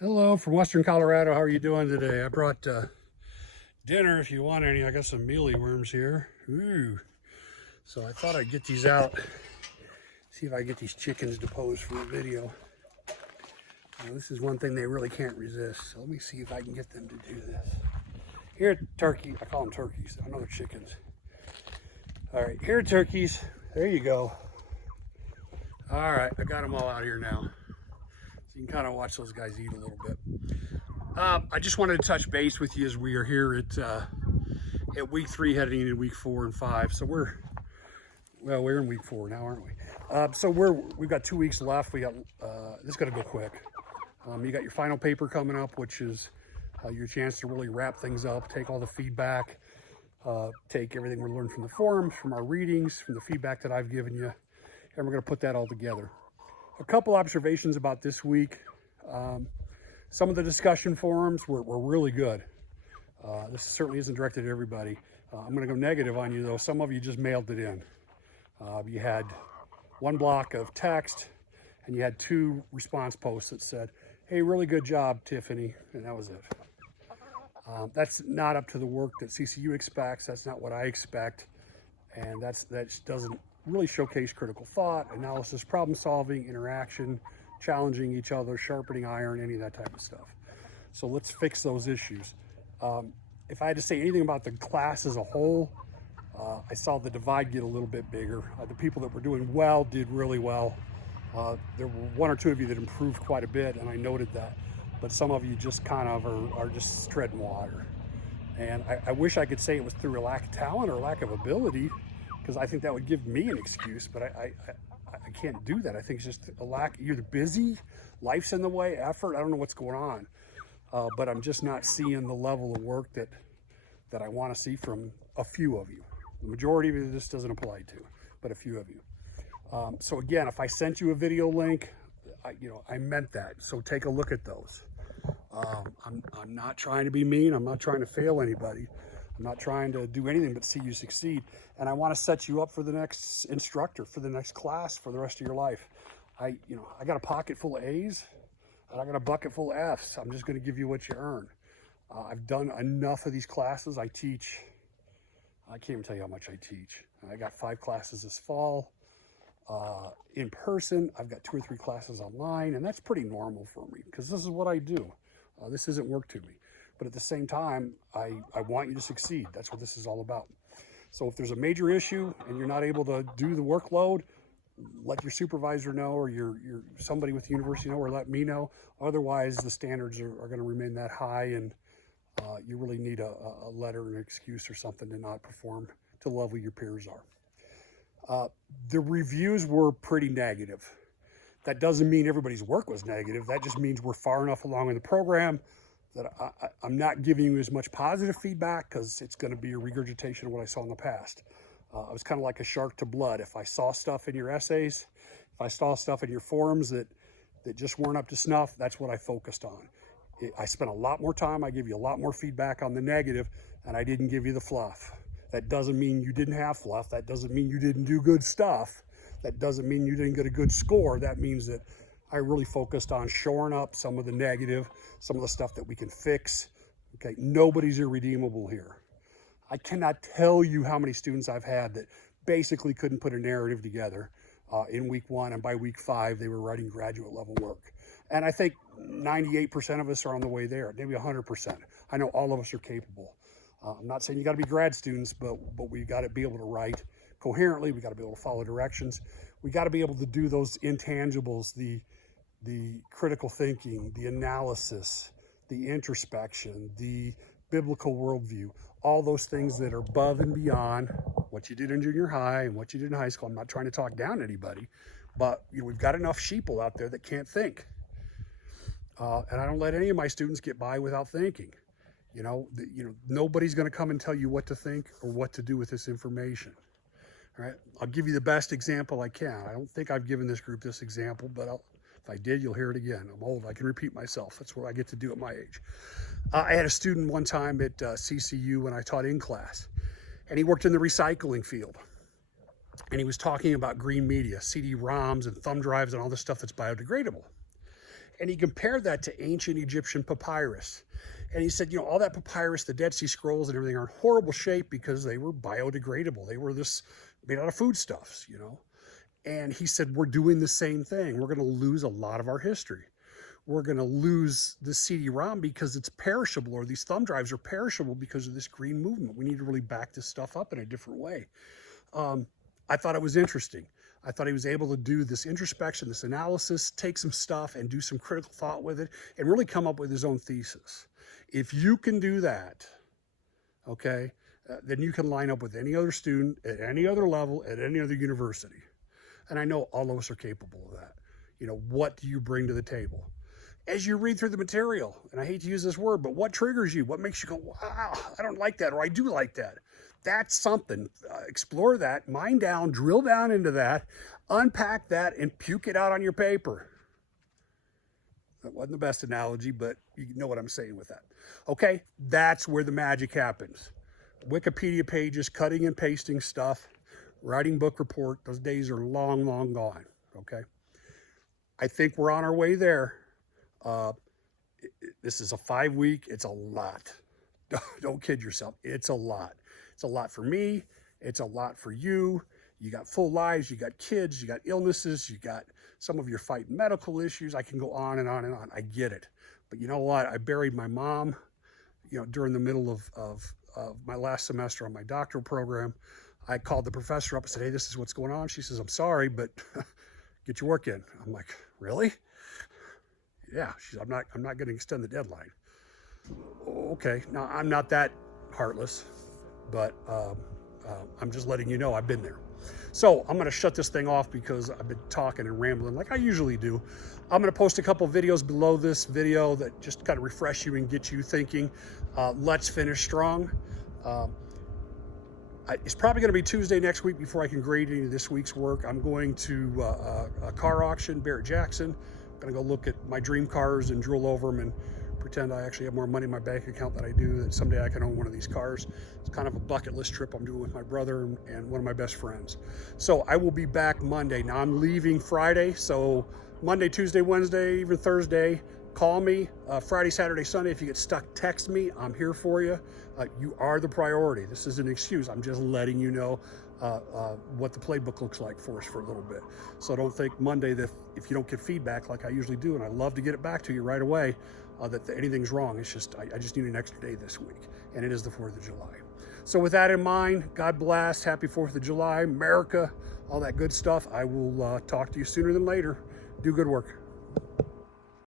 Hello from Western Colorado. How are you doing today? I brought dinner if you want any. I got some mealy worms here. Ooh. So I thought I'd get these out, see if I get these chickens to pose for a video. This is one thing they really can't resist. So let me see if I can get them to do this. Here, turkey. I call them turkeys. I know they're chickens. All right, here, turkeys. There you go. All right, I got them all out here now. So you can kind of watch those guys eat a little bit. I just wanted to touch base with you as we are here at week 3, heading into week 4 and 5. So we're in week 4 now, aren't we? So we've got 2 weeks left. We got this is going to go quick. You got your final paper coming up, which is your chance to really wrap things up, take all the feedback, take everything we learned from the forums, from our readings, from the feedback that I've given you, and we're going to put that all together. A couple observations about this week. Some of the discussion forums were really good. This certainly isn't directed at everybody. I'm going to go negative on you, though. Some of you just mailed it in. You had one block of text, and you had 2 response posts that said, "Hey, really good job, Tiffany," and that was it. That's not up to the work that CCU expects. That's not what I expect, and that doesn't really showcase critical thought, analysis, problem solving, interaction, challenging each other, sharpening iron, any of that type of stuff. So let's fix those issues. If I had to say anything about the class as a whole, I saw the divide get a little bit bigger. The people that were doing well did really well. There were 1 or 2 of you that improved quite a bit, and I noted that. But some of you just kind of are just treading water. And I wish I could say it was through a lack of talent or lack of ability, because I think that would give me an excuse, but I can't do that. I think it's just a lack. You're busy, life's in the way, effort. I don't know what's going on, but I'm just not seeing the level of work that I want to see from a few of you. The majority of you this doesn't apply to, but a few of you. So again, if I sent you a video link, I meant that. So take a look at those. I'm not trying to be mean. I'm not trying to fail anybody. I'm not trying to do anything but see you succeed. And I want to set you up for the next instructor, for the next class, for the rest of your life. I got a pocket full of A's and I got a bucket full of F's. I'm just going to give you what you earn. I've done enough of these classes. I can't even tell you how much I teach. I got 5 classes this fall in person. I've got 2 or 3 classes online, and that's pretty normal for me because this is what I do. This isn't work to me. But at the same time, I want you to succeed. That's what this is all about. So if there's a major issue and you're not able to do the workload, let your supervisor know, or your somebody with the university know, or let me know. Otherwise, the standards are going to remain that high, and you really need a letter, an excuse or something to not perform to the level your peers are. The reviews were pretty negative. That doesn't mean everybody's work was negative. That just means we're far enough along in the program that I'm not giving you as much positive feedback because it's going to be a regurgitation of what I saw in the past. I was kind of like a shark to blood. If I saw stuff in your essays, if I saw stuff in your forums that just weren't up to snuff, that's what I focused on. I spent a lot more time. I gave you a lot more feedback on the negative, and I didn't give you the fluff. That doesn't mean you didn't have fluff. That doesn't mean you didn't do good stuff. That doesn't mean you didn't get a good score. That means that I really focused on shoring up some of the negative, some of the stuff that we can fix. Okay, nobody's irredeemable here. I cannot tell you how many students I've had that basically couldn't put a narrative together in week 1, and by week 5 they were writing graduate level work. And I think 98% of us are on the way there, maybe 100%. I know all of us are capable. I'm not saying you got to be grad students, but we got to be able to write coherently. We got to be able to follow directions. We got to be able to do those intangibles, the critical thinking, the analysis, the introspection, the biblical worldview, all those things that are above and beyond what you did in junior high and what you did in high school. I'm not trying to talk down anybody, but we've got enough sheeple out there that can't think. And I don't let any of my students get by without thinking. Nobody's going to come and tell you what to think or what to do with this information. All right, I'll give you the best example I can. I don't think I've given this group this example, but if I did, you'll hear it again. I'm old. I can repeat myself. That's what I get to do at my age. I had a student one time at CCU when I taught in class, and he worked in the recycling field. And he was talking about green media, CD-ROMs and thumb drives and all this stuff that's biodegradable. And he compared that to ancient Egyptian papyrus. And he said, you know, all that papyrus, the Dead Sea Scrolls and everything are in horrible shape because they were biodegradable. They were this made out of foodstuffs, you know. And he said, we're doing the same thing. We're going to lose a lot of our history. We're going to lose the CD-ROM because it's perishable, or these thumb drives are perishable because of this green movement. We need to really back this stuff up in a different way. I thought it was interesting. I thought he was able to do this introspection, this analysis, take some stuff and do some critical thought with it and really come up with his own thesis. If you can do that, okay, then you can line up with any other student at any other level at any other university. And I know all of us are capable of that. You know, what do you bring to the table? As you read through the material, and I hate to use this word, but what triggers you? What makes you go, wow, I don't like that, or I do like that? That's something. Explore that, mine down, drill down into that, unpack that, and puke it out on your paper. That wasn't the best analogy, but you know what I'm saying with that. Okay, that's where the magic happens. Wikipedia pages, cutting and pasting stuff, writing book report, those days are long, long gone, okay? I think we're on our way there. This is a 5-week, it's a lot. Don't kid yourself, it's a lot. It's a lot for me, it's a lot for you. You got full lives, you got kids, you got illnesses, you got some of your fighting medical issues. I can go on and on and on, I get it. But you know what, I buried my mom, you know, during the middle of my last semester on my doctoral program. I called the professor up and said, hey, this is what's going on. She says, I'm sorry, but get your work in. I'm like, really? Yeah, she said, I'm not going to extend the deadline. Okay, now I'm not that heartless, but I'm just letting you know I've been there. So I'm going to shut this thing off because I've been talking and rambling like I usually do. I'm going to post a couple videos below this video that just kind of refresh you and get you thinking. Let's finish strong. It's probably going to be Tuesday next week before I can grade any of this week's work. I'm going to a car auction, Barrett-Jackson. I'm going to go look at my dream cars and drool over them and pretend I actually have more money in my bank account than I do, that someday I can own one of these cars. It's kind of a bucket list trip I'm doing with my brother and one of my best friends. So I will be back Monday. Now I'm leaving Friday, so Monday, Tuesday, Wednesday, even Thursday, call me. Friday, Saturday, Sunday, if you get stuck, text me. I'm here for you. You are the priority. This is an excuse. I'm just letting you know what the playbook looks like for us for a little bit. So don't think Monday that if you don't get feedback like I usually do, and I love to get it back to you right away, that anything's wrong. It's just, I just need an extra day this week, and it is the 4th of July. So with that in mind, God bless, happy 4th of July, America, all that good stuff. I will talk to you sooner than later. Do good work.